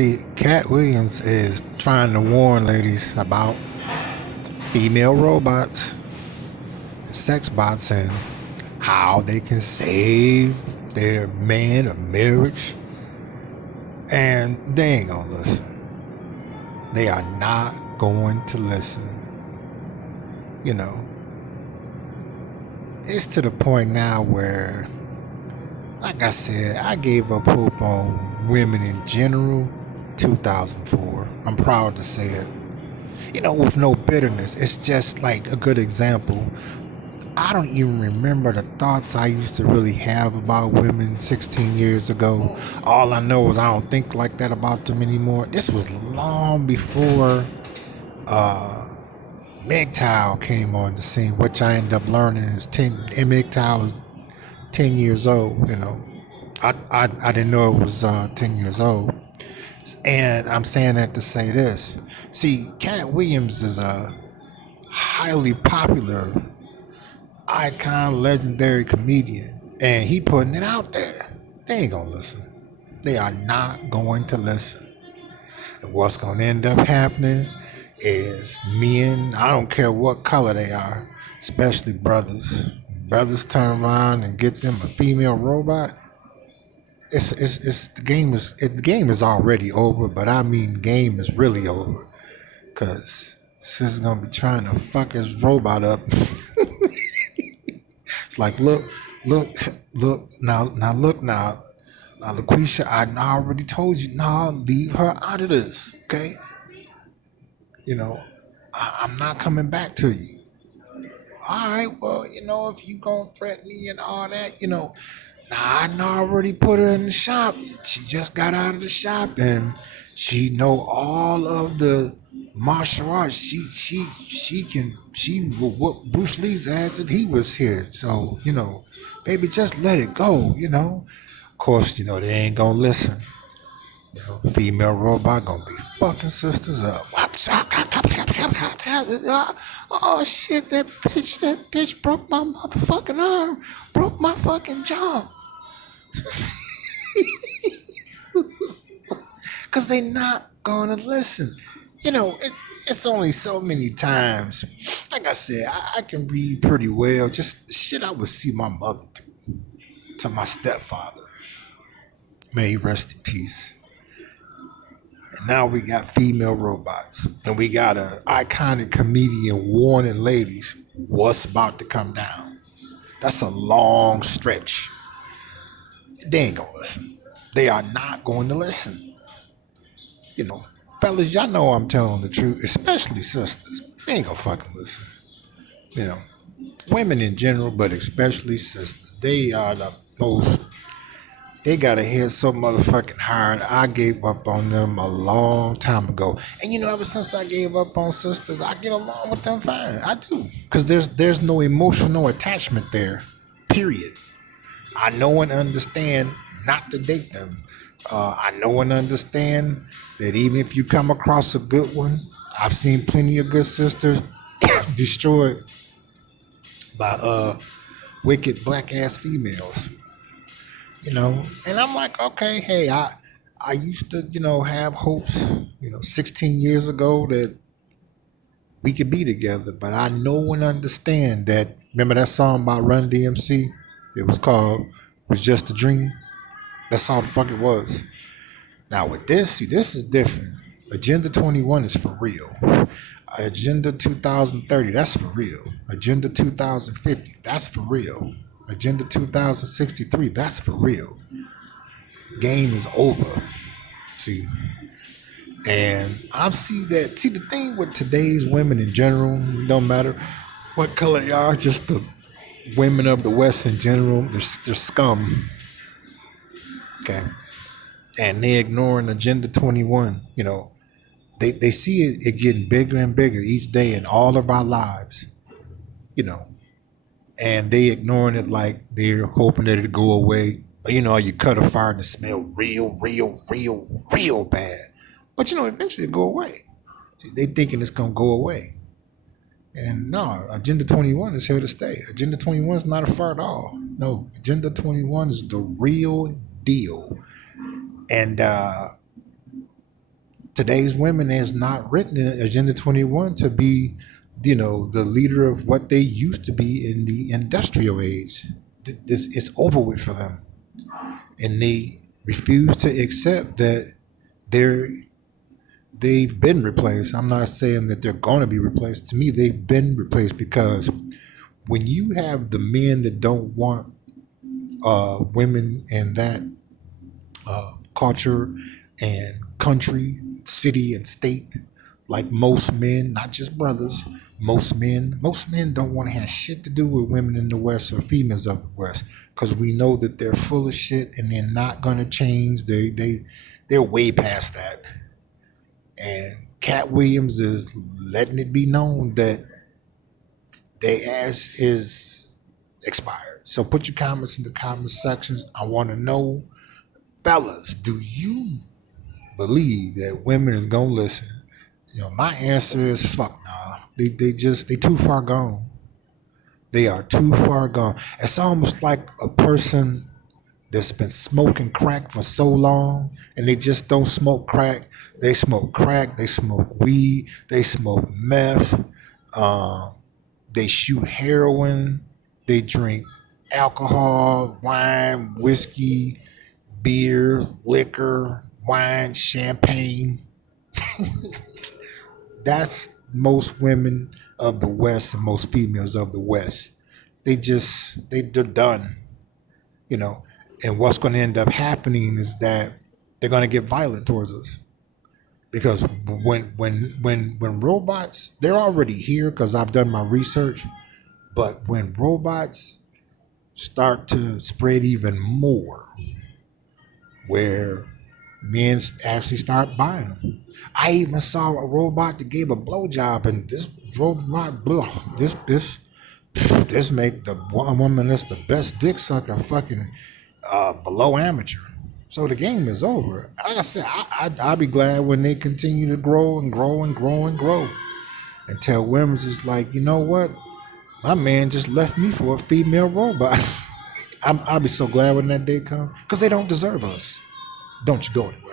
See, Cat Williams is trying to warn ladies about female robots, sex bots, and how they can save their man or marriage. And they ain't gonna listen. They are not going to listen. You know, it's to the point now where, like I said, I gave up hope on women in general 2004. I'm proud to say it. With no bitterness. It's just like a good example. I don't even remember the thoughts I used to really have about women 16 years ago. All I know is I don't think like that about them anymore. This was long before MGTOW came on the scene, which I ended up learning is MGTOW was 10 years old. I didn't know it was 10 years old. And I'm saying that to say this. See, Katt Williams is a highly popular icon, legendary comedian, and he putting it out there. They ain't gonna listen. They are not going to listen. And what's gonna end up happening is men, I don't care what color they are, especially brothers. Brothers turn around and get them a female robot. The game is already over, but I mean game is really over. Cause sis is gonna be trying to fuck his robot up. It's like, look, now, look now. Now, LaQuisha, I already told you, nah, leave her out of this, okay? I'm not coming back to you. All right, well, if you gonna threaten me and all that, now I already put her in the shop. She just got out of the shop and she know all of the martial arts. She will whoop Bruce Lee's ass if he was here. So, baby, just let it go, Of course, they ain't gonna listen. Female robot gonna be fucking sisters up. Oh shit, that bitch broke my motherfucking arm, broke my fucking jaw. Cause they not gonna listen. It's only so many times. Like I said, I can read pretty well. Just the shit I would see my mother do to my stepfather. May he rest in peace. And now we got female robots. And we got an iconic comedian warning ladies what's about to come down. That's a long stretch. They ain't gonna listen. They are not going to listen. You know, Fellas, y'all know I'm telling the truth, especially sisters. They ain't gonna fucking listen. Women in general, but especially sisters. They are the most. They gotta hit so motherfucking hard. I gave up on them a long time ago, and ever since I gave up on sisters, I get along with them fine. I do, cause there's no emotional attachment there. Period. I know and understand not to date them. I know and understand that even if you come across a good one, I've seen plenty of good sisters destroyed by wicked black ass females. And I'm like, okay, hey, I used to, have hopes, 16 years ago that we could be together, but I know and understand that. Remember that song by Run DMC? It was called "Was Just a Dream." That's all the fuck it was. Now with this, see, this is different. Agenda 21 is for real. Agenda 2030, that's for real. Agenda 2050, that's for real. Agenda 2063, that's for real. Game is over. See, and see the thing with today's women in general, it don't matter what color they are, just the women of the West in general, they're scum. Okay. And they ignoring Agenda 21. They see it getting bigger and bigger each day in all of our lives. And they ignoring it like they're hoping that it'll go away. You cut a fire and it smell real bad. But eventually it'll go away. See, they thinking it's gonna go away. And no, Agenda 21 is here to stay. Agenda 21 is not a fart at all. No, Agenda 21 is the real deal. And Today's women is not written in Agenda 21 to be, the leader of what they used to be in the industrial age. This is over with for them, and they refuse to accept that they're they've been replaced. I'm not saying that they're going to be replaced. To me, they've been replaced because when you have the men that don't want women in that culture and country, city and state, like most men, not just brothers, most men don't want to have shit to do with women in the West or females of the West because we know that they're full of shit and they're not going to change. They're way past that. And Cat Williams is letting it be known that their ass is expired. So put your comments in the comment sections. I want to know, fellas, do you believe that women is gonna listen? My answer is fuck nah. They too far gone. They are too far gone. It's almost like a person that's been smoking crack for so long and they just don't smoke crack. They smoke crack, they smoke weed, they smoke meth, they shoot heroin, they drink alcohol, wine, whiskey, beer, liquor, wine, champagne. That's most women of the West and most females of the West. They're done, you know. And what's going to end up happening is that they're going to get violent towards us because when robots, they're already here because I've done my research, but when robots start to spread even more, where men actually start buying them. I even saw a robot that gave a blowjob, and this robot, this make the one woman that's the best dick sucker fucking below amateur. So the game is over. Like I said, I'll be glad when they continue to grow and grow and grow and grow. Until women's is like, you know what? My man just left me for a female robot. I'll be so glad when that day comes because they don't deserve us. Don't you go anywhere.